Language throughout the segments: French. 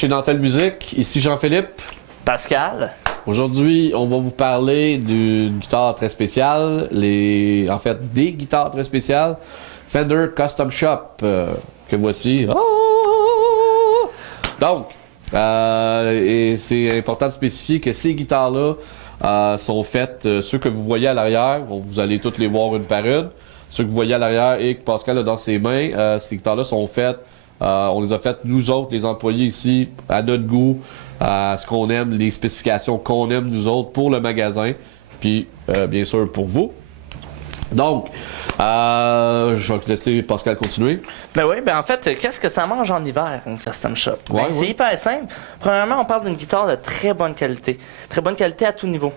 chez Nantel Musique. Ici Jean-Philippe. Pascal. Aujourd'hui, on va vous parler d'une guitare très spéciale, en fait, des guitares très spéciales, Fender Custom Shop, que voici. Donc, et c'est important de spécifier que ces guitares-là sont faites, ceux que vous voyez à l'arrière, vous allez toutes les voir une par une, ceux que vous voyez à l'arrière et que Pascal a dans ses mains, ces guitares-là sont faites, on les a faites nous autres, les employés ici, à notre goût, à ce qu'on aime, les spécifications qu'on aime nous autres pour le magasin, puis bien sûr pour vous. Donc, je vais te laisser Pascal continuer. Ben oui, ben en fait, qu'est-ce que ça mange en hiver, une custom shop? Ouais, C'est hyper simple. Premièrement, on parle d'une guitare de très bonne qualité. Très bonne qualité à tout niveau.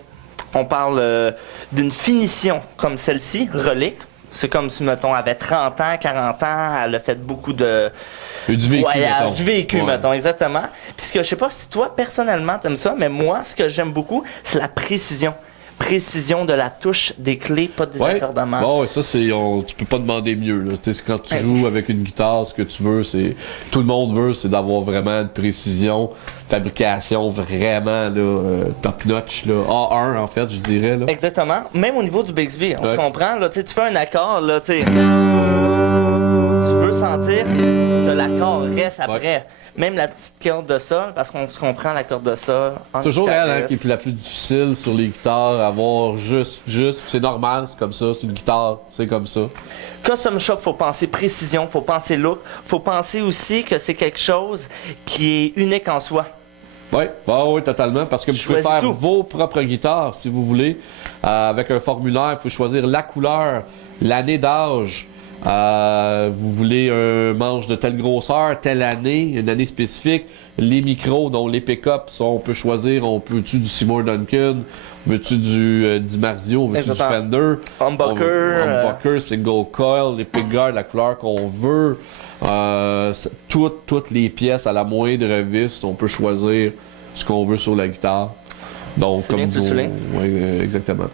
On parle d'une finition comme celle-ci, relique. C'est comme si, mettons, elle avait 30 ans, 40 ans, elle a fait beaucoup de Du véhicule, voyage, mettons. du véhicule, Ouais. mettons, exactement. Puis je sais pas si toi, personnellement, t'aimes ça, mais moi, ce que j'aime beaucoup, c'est la précision. Précision de la touche des clés, pas de désaccordement. Bon, ouais, ça, tu peux pas demander mieux. Là. Tu sais, quand tu joues avec une guitare, ce que tu veux, tout le monde veut, c'est d'avoir vraiment une précision, fabrication vraiment là, top-notch, là. A1 en fait, je dirais. Là. Exactement. Même au niveau du Bixby, on se comprend. Là, tu fais un accord, là, tu veux sentir que l'accord reste après. Ouais. Même la petite corde de sol, parce qu'on se comprend la corde de sol. Toujours elle hein, qui est la plus difficile sur les guitares, avoir juste, c'est normal, c'est comme ça, c'est une guitare, c'est comme ça. Custom Shop, faut penser précision, faut penser look, faut penser aussi que c'est quelque chose qui est unique en soi. Oui, oui, totalement, parce que vous pouvez faire tout. vos propres guitares, si vous voulez, avec un formulaire, vous pouvez choisir la couleur, l'année d'âge, vous voulez un manche de telle grosseur, telle année, une année spécifique, les micros, dont les pick-ups, on peut choisir, on peut-tu du Seymour Duncan, veux-tu du Di Marzio, veux-tu du Fender, humbucker, single coil, les pickguards, la couleur qu'on veut, toutes les pièces à la moindre vis, on peut choisir ce qu'on veut sur la guitare. Donc, comme vous, oui, exactement.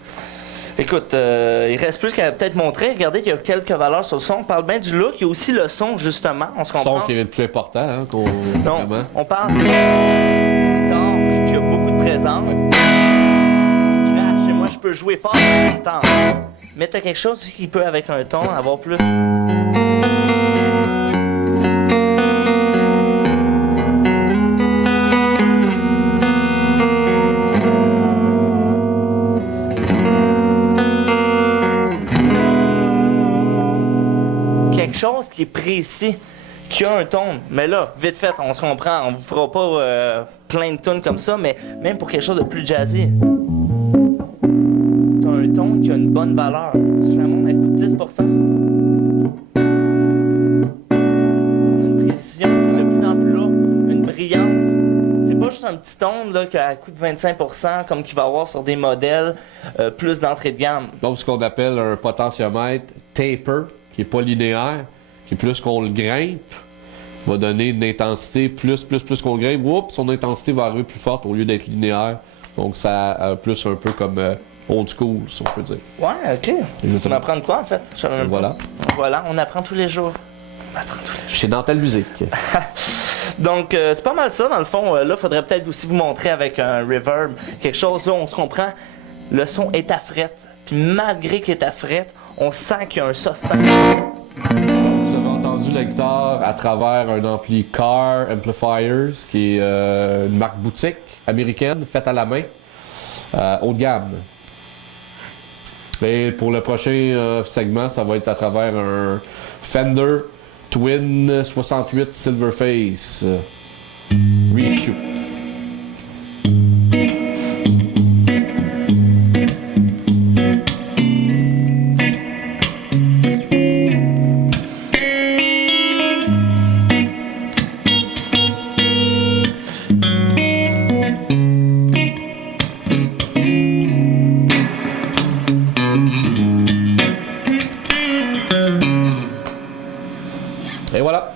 Écoute, il reste plus qu'à peut-être montrer. Regardez qu'il y a quelques valeurs sur le son. On parle bien du look. Il y a aussi le son, justement. On se comprend. Le son qui est le plus important. Hein, non, on parle d'une guitare qui a beaucoup de présence. Qui crache. Et moi, je peux jouer fort en même temps. Mais t'as quelque chose qui peut, avec un ton, avoir plus... chose qui est précis, qui a un ton. Mais là, vite fait, on se comprend, on vous fera pas plein de tunes comme ça, mais même pour quelque chose de plus jazzy. T'as un ton qui a une bonne valeur. Si jamais on écoute 10%, une précision qui est de plus en plus là, une brillance. C'est pas juste un petit ton là, qui a un coût de 25% comme qu'il va y avoir sur des modèles plus d'entrée de gamme. Donc, ce qu'on appelle un potentiomètre taper, qui est pas linéaire, qui plus qu'on le grimpe, va donner une intensité plus qu'on le grimpe, oups, son intensité va arriver plus forte au lieu d'être linéaire. Donc ça plus un peu comme old school, si on peut dire. Ouais, ok. On apprend de quoi en fait? Voilà. Voilà, on apprend tous les jours. Chez Nantel Musique. Donc, c'est pas mal ça, dans le fond. Là, il faudrait peut-être aussi vous montrer avec un reverb. Quelque chose, là, on se comprend. Le son est à frette. Puis malgré qu'il est à frette, on sent qu'il y a un sustain. Vous avez entendu la guitare à travers un ampli Car Amplifiers, qui est une marque boutique américaine, faite à la main, haut de gamme. Et pour le prochain segment, ça va être à travers un Fender Twin 68 Silverface Reissue. Et voilà.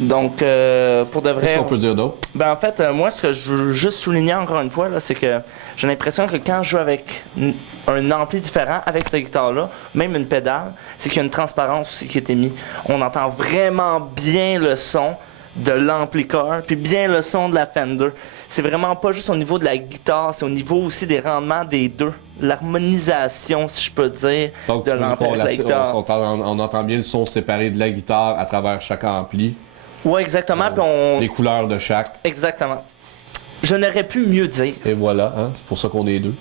Donc, pour de vrai... Qu'est-ce qu'on peut dire d'autre? Ben, en fait, moi, ce que je veux juste souligner encore une fois, là, c'est que j'ai l'impression que quand je joue avec un ampli différent, avec cette guitare-là, même une pédale, c'est qu'il y a une transparence aussi qui est émise. On entend vraiment bien le son de l'ampli-corps, puis bien le son de la Fender. C'est vraiment pas juste au niveau de la guitare, c'est au niveau aussi des rendements des deux. L'harmonisation, si je peux dire, Donc, de tu veux dire l'ampli avec la guitare. on entend bien le son séparé de la guitare à travers chaque ampli. Ouais, exactement. Puis on... Les couleurs de chaque. Exactement. Je n'aurais pu mieux dire. Et voilà, hein? C'est pour ça qu'on est deux.